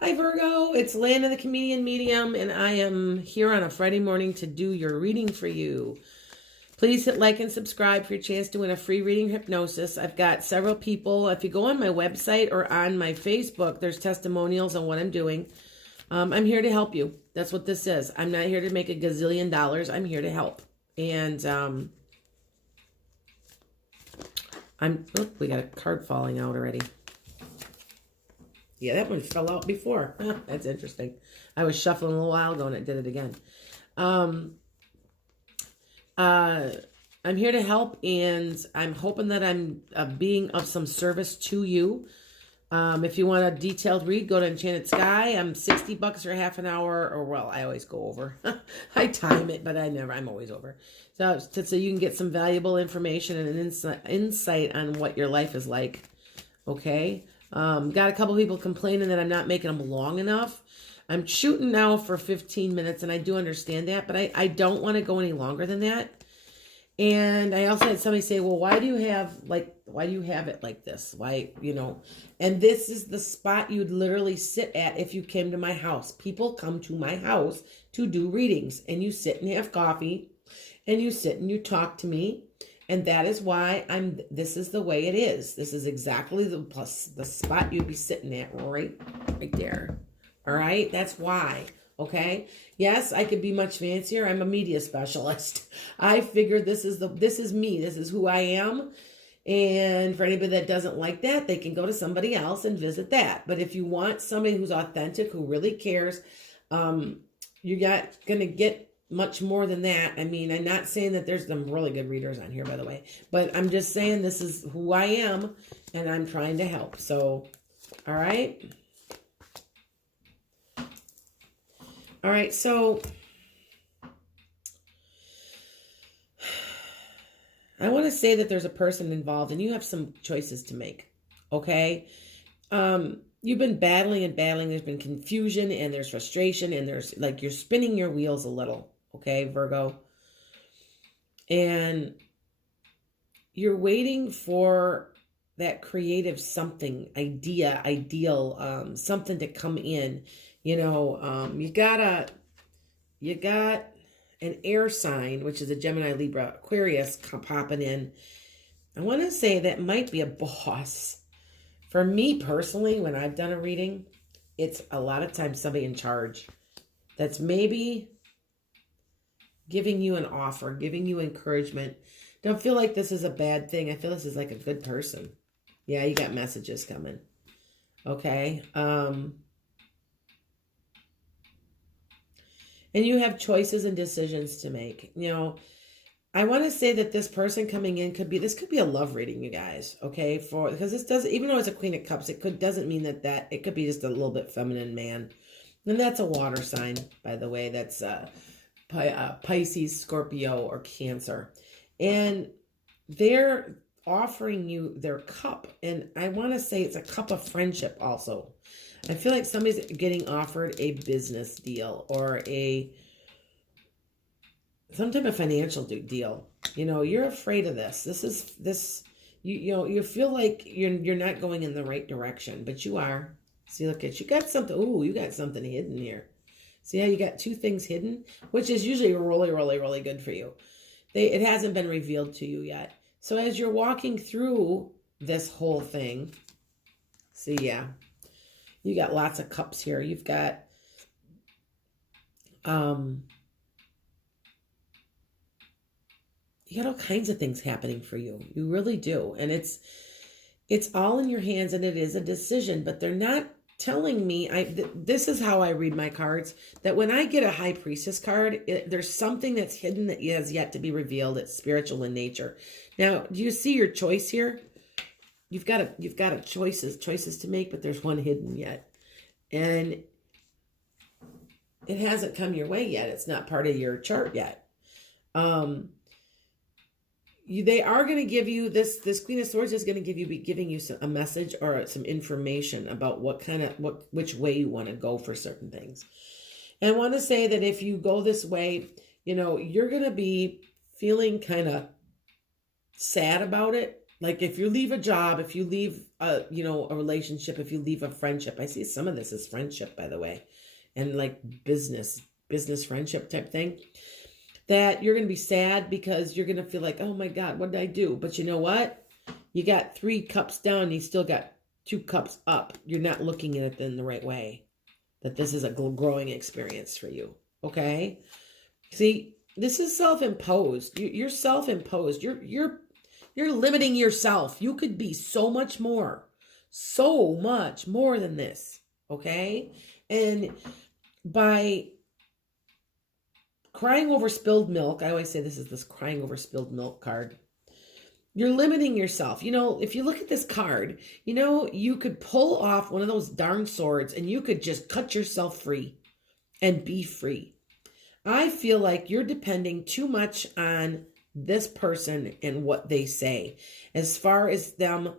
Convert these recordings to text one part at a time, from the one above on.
Hi, Virgo. It's Lana, the comedian medium, and I am here on a Friday morning to do your reading for you. Please hit like and subscribe for your chance to win a free reading hypnosis. I've got several people. If you go on my website or on my Facebook, there's testimonials on what I'm doing. I'm here to help you. That's what this is. I'm not here to make a gazillion dollars. I'm here to help. And we got a card falling out already. Yeah, that one fell out before. That's interesting. I was shuffling a little while ago and it did it again. I'm here to help, and I'm hoping that I'm being of some service to you. If you want a detailed read, go to Enchanted Sky. I'm $60 for half an hour, or well, I always go over. I time it, but I'm always over. So you can get some valuable information and an insight on what your life is like. Okay. Got a couple people complaining that I'm not making them long enough. I'm shooting now for 15 minutes, and I do understand that, but I don't want to go any longer than that. And I also had somebody say, well, why do you have it like this? Why, and this is the spot you'd literally sit at if you came to my house. People come to my house to do readings, and you sit and have coffee, and you sit and you talk to me. And that is why this is the way it is. This is exactly the spot you'd be sitting at right there. All right. That's why. Okay. Yes, I could be much fancier. I'm a media specialist. I figured this is me. This is who I am. And for anybody that doesn't like that, they can go to somebody else and visit that. But if you want somebody who's authentic, who really cares, you're not going to get much more than that. I mean, I'm not saying that there's some really good readers on here, by the way, but I'm just saying this is who I am, and I'm trying to help. So, all right. All right. So I want to say that there's a person involved, and you have some choices to make. Okay. You've been battling and battling. There's been confusion and there's frustration and there's like you're spinning your wheels a little. Okay, Virgo. And you're waiting for that creative something, ideal, something to come in. You got an air sign, which is a Gemini, Libra, Aquarius popping in. I want to say that might be a boss. For me personally, when I've done a reading, it's a lot of times somebody in charge that's maybe giving you an offer, giving you encouragement. Don't feel like this is a bad thing. I feel this is like a good person. Yeah, you got messages coming. Okay. And you have choices and decisions to make. I want to say that this person coming in could be a love reading, you guys, okay? Because this doesn't, even though it's a Queen of Cups, doesn't mean that it could be just a little bit feminine man. And that's a water sign, by the way. That's Pisces, Scorpio, or Cancer. And they're offering you their cup. And I want to say it's a cup of friendship also. I feel like somebody's getting offered a business deal or some type of financial deal. You're afraid of this. You feel like you're not going in the right direction, but you are. See, look at you got something. Ooh, you got something hidden here. See how you got two things hidden, which is usually really, really, really good for you. It hasn't been revealed to you yet. So as you're walking through this whole thing, see, yeah, you got lots of cups here. You've got, you got all kinds of things happening for you. You really do. And it's all in your hands, and it is a decision, but they're not telling me, this is how I read my cards, that when I get a High Priestess card, there's something that's hidden that has yet to be revealed. It's spiritual in nature. Now, do you see your choice here? You've got a choices to make, but there's one hidden yet. And it hasn't come your way yet. It's not part of your chart yet. They are going to give you this Queen of Swords is going to be giving you a message or some information about which way you want to go for certain things. And I want to say that if you go this way, you're going to be feeling kind of sad about it. Like if you leave a job, if you leave a, a relationship, if you leave a friendship, I see some of this as friendship, by the way, and like business friendship type thing, that you're going to be sad because you're going to feel like, oh my God, what did I do? But you know what? You got 3 cups down, you still got 2 cups up. You're not looking at it in the right way, that this is a growing experience for you. Okay. See, this is self-imposed. You're self-imposed. You're limiting yourself. You could be so much more than this. Okay. And by crying over spilled milk, I always say this crying over spilled milk card. You're limiting yourself. If you look at this card, you could pull off one of those darn swords and you could just cut yourself free and be free. I feel like you're depending too much on this person and what they say as far as them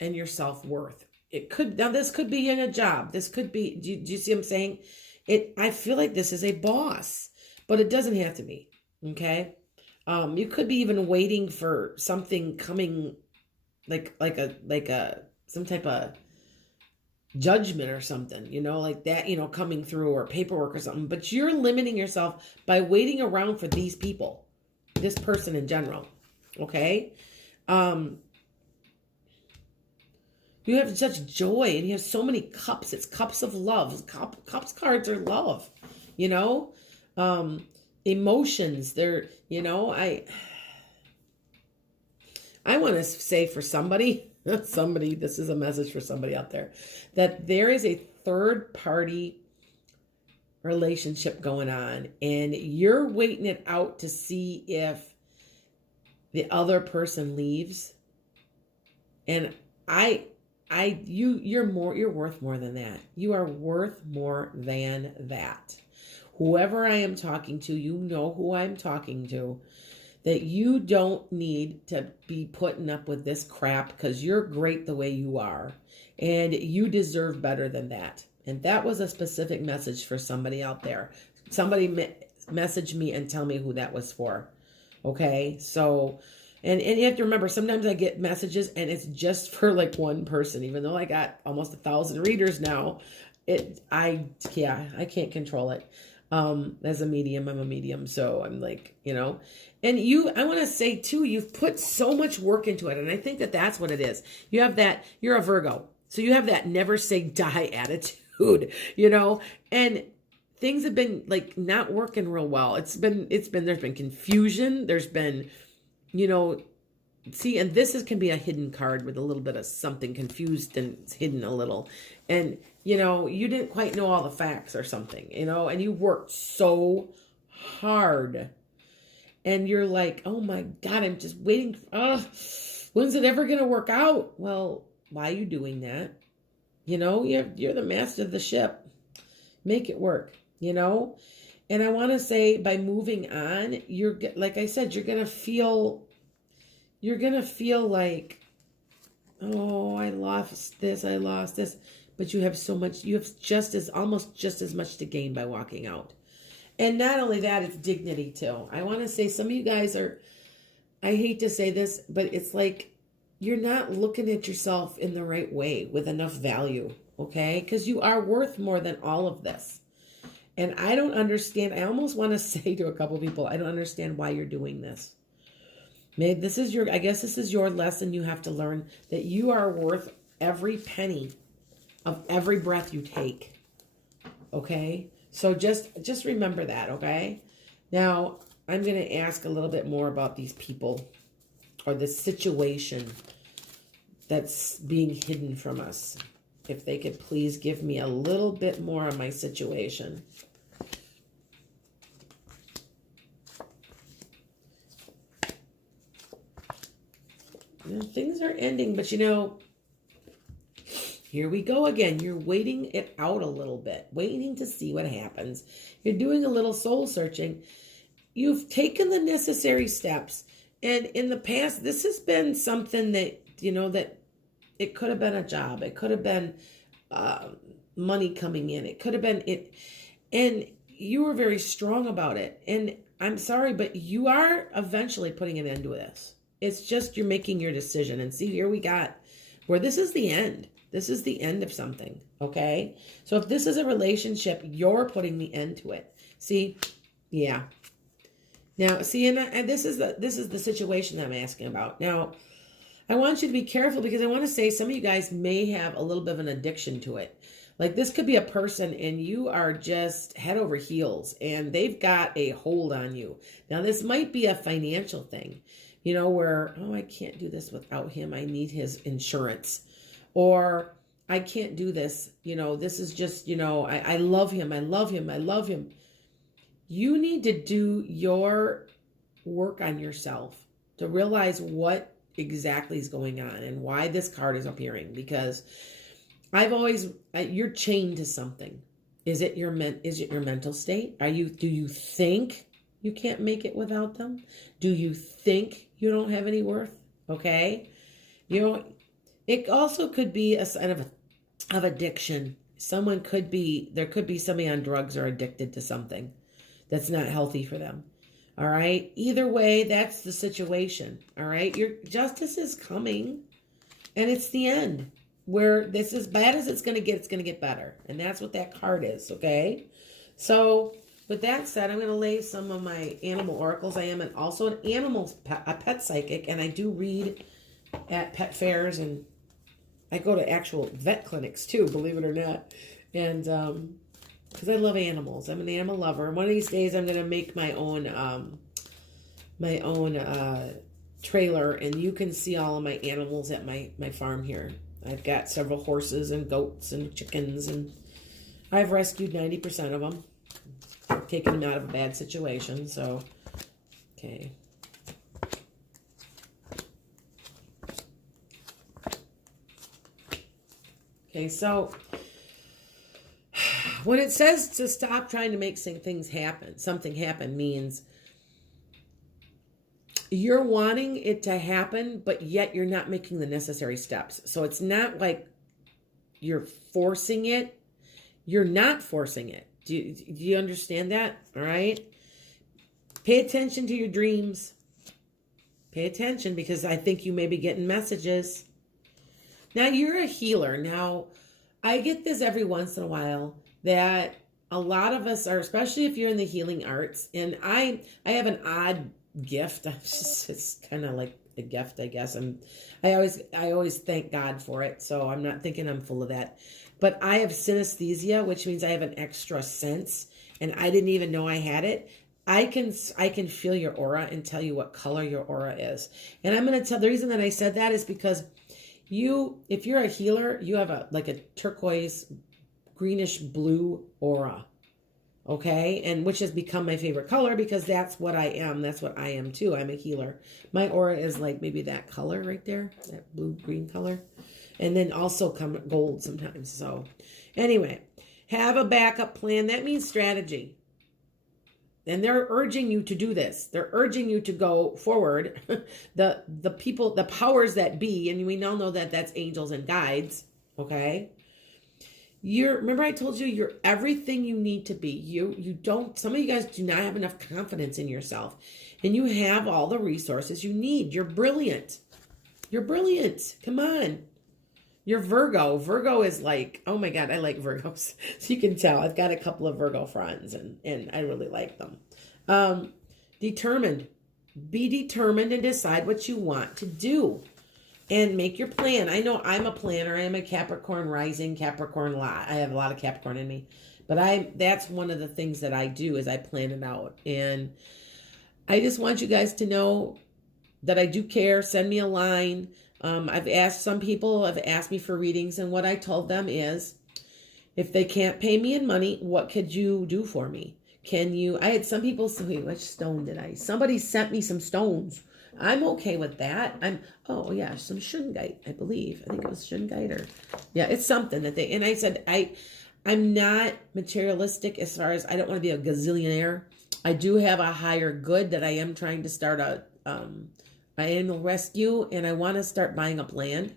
and your self-worth. This could be in a job. This could be, do you see what I'm saying? I feel like this is a boss, but it doesn't have to be. Okay. You could be even waiting for something coming, like some type of judgment or something, like that, coming through, or paperwork or something. But you're limiting yourself by waiting around for these people, this person in general. Okay. You have such joy and you have so many cups. It's cups of love. Cups cards are love, emotions. They're, I want to say for somebody, this is a message for somebody out there, that there is a third party relationship going on and you're waiting it out to see if the other person leaves. And you're worth more than that. You are worth more than that. Whoever I am talking to, you know who I'm talking to, that you don't need to be putting up with this crap because you're great the way you are and you deserve better than that. And that was a specific message for somebody out there. Somebody message me and tell me who that was for. Okay. So, and you have to remember, sometimes I get messages and it's just for like one person, even though I got almost 1,000 readers now. I can't control it. As a medium, I'm a medium. So I'm like, and I want to say too, you've put so much work into it. And I think that that's what it is. You have that, you're a Virgo. So you have that never say die attitude, and things have been like not working real well. There's been confusion. There's been, see, and this can be a hidden card with a little bit of something confused and hidden a little. And, you didn't quite know all the facts or something, and you worked so hard. And you're like, oh my God, I'm just waiting. When's it ever going to work out? Well, why are you doing that? You're the master of the ship. Make it work, And I want to say by moving on, like I said, you're going to feel like, oh, I lost this. But you have almost just as much to gain by walking out. And not only that, it's dignity too. I want to say some of you guys I hate to say this, but it's like you're not looking at yourself in the right way with enough value, okay? Because you are worth more than all of this. And I don't understand. I almost want to say to a couple people, I don't understand why you're doing this. Maybe this is your lesson you have to learn, that you are worth every penny of every breath you take. Okay? So just remember that, okay? Now, I'm going to ask a little bit more about these people or the situation that's being hidden from us. If they could please give me a little bit more of my situation. Now, things are ending, but here we go again. You're waiting it out a little bit, waiting to see what happens. You're doing a little soul searching. You've taken the necessary steps. And in the past, this has been something that, that it could have been a job. It could have been money coming in. It could have been it. And you were very strong about it. And I'm sorry, but you are eventually putting an end to this. It's just you're making your decision. And see, here we got where this is the end. This is the end of something, okay? So if this is a relationship, you're putting the end to it. See? Yeah. Now, see, and this is the situation that I'm asking about. Now, I want you to be careful because I want to say some of you guys may have a little bit of an addiction to it. Like this could be a person and you are just head over heels and they've got a hold on you. Now, this might be a financial thing, you know, where, oh, I can't do this without him. I need his insurance. Or I can't do this. You know, this is just, you know, I love him. I love him. I love him. You need to do your work on yourself to realize what exactly is going on and why this card is appearing, because you're chained to something. Is it your mental state? Do you think you can't make it without them? Do you think you don't have any worth? Okay. It also could be a sign of addiction. There could be somebody on drugs or addicted to something that's not healthy for them. All right. Either way, that's the situation. All right. Your justice is coming and it's the end where this, as bad as it's going to get better. And that's what that card is. Okay. So with that said, I'm going to lay some of my animal oracles. I am also a pet psychic, and I do read at pet fairs, and I go to actual vet clinics too, believe it or not. And, because I love animals. I'm an animal lover. One of these days I'm going to make my own trailer, and you can see all of my animals at my farm here. I've got several horses and goats and chickens, and I've rescued 90% of them. Taken them out of a bad situation, so, okay. Okay, so when it says to stop trying to make something happen means you're wanting it to happen, but yet you're not making the necessary steps. So it's not like you're forcing it. You're not forcing it. Do you understand that? All right. Pay attention to your dreams. Pay attention, because I think you may be getting messages. Now, you're a healer. Now, I get this every once in a while that a lot of us are, especially if you're in the healing arts, and I have an odd gift. It's kind of like a gift, I guess. I always thank God for it, so I'm not thinking I'm full of that. But I have synesthesia, which means I have an extra sense, and I didn't even know I had it. I can feel your aura and tell you what color your aura is. And I'm going to tell, the reason that I said that is because if you're a healer, you have a turquoise, greenish blue aura. Okay. And which has become my favorite color because that's what I am. That's what I am too. I'm a healer. My aura is like maybe that color right there, that blue green color. And then also come gold sometimes. So anyway, have a backup plan. That means strategy. And they're urging you to do this. They're urging you to go forward. The people, the powers that be, and we all know that that's angels and guides, okay? Remember I told you you're everything you need to be. You don't, some of you guys do not have enough confidence in yourself. And you have all the resources you need. You're brilliant. You're brilliant. Come on. You're Virgo. Virgo is like, oh my God, I like Virgos. So you can tell I've got a couple of Virgo friends and I really like them. Determined. Be determined and decide what you want to do and make your plan. I know I'm a planner. I am a Capricorn rising, Capricorn lot. I have a lot of Capricorn in me, but that's one of the things that I do is I plan it out. And I just want you guys to know that I do care. Send me a line. Some people have asked me for readings, and what I told them is, if they can't pay me in money, what could you do for me? I had some people say, wait, which stone did somebody sent me some stones. I'm okay with that. Oh yeah, some shungite, I believe. I think it was shungite it's something and I said, I'm not materialistic as far as I don't want to be a gazillionaire. I do have a higher good that I am trying to start animal rescue, and I want to start buying up land.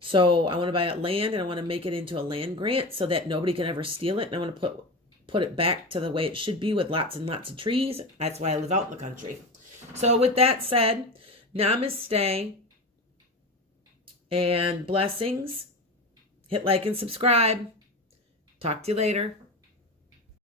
So I want to buy up land, and I want to make it into a land grant so that nobody can ever steal it. And I want to put it back to the way it should be with lots and lots of trees. That's why I live out in the country. So with that said, Namaste and blessings. Hit like and subscribe. Talk to you later.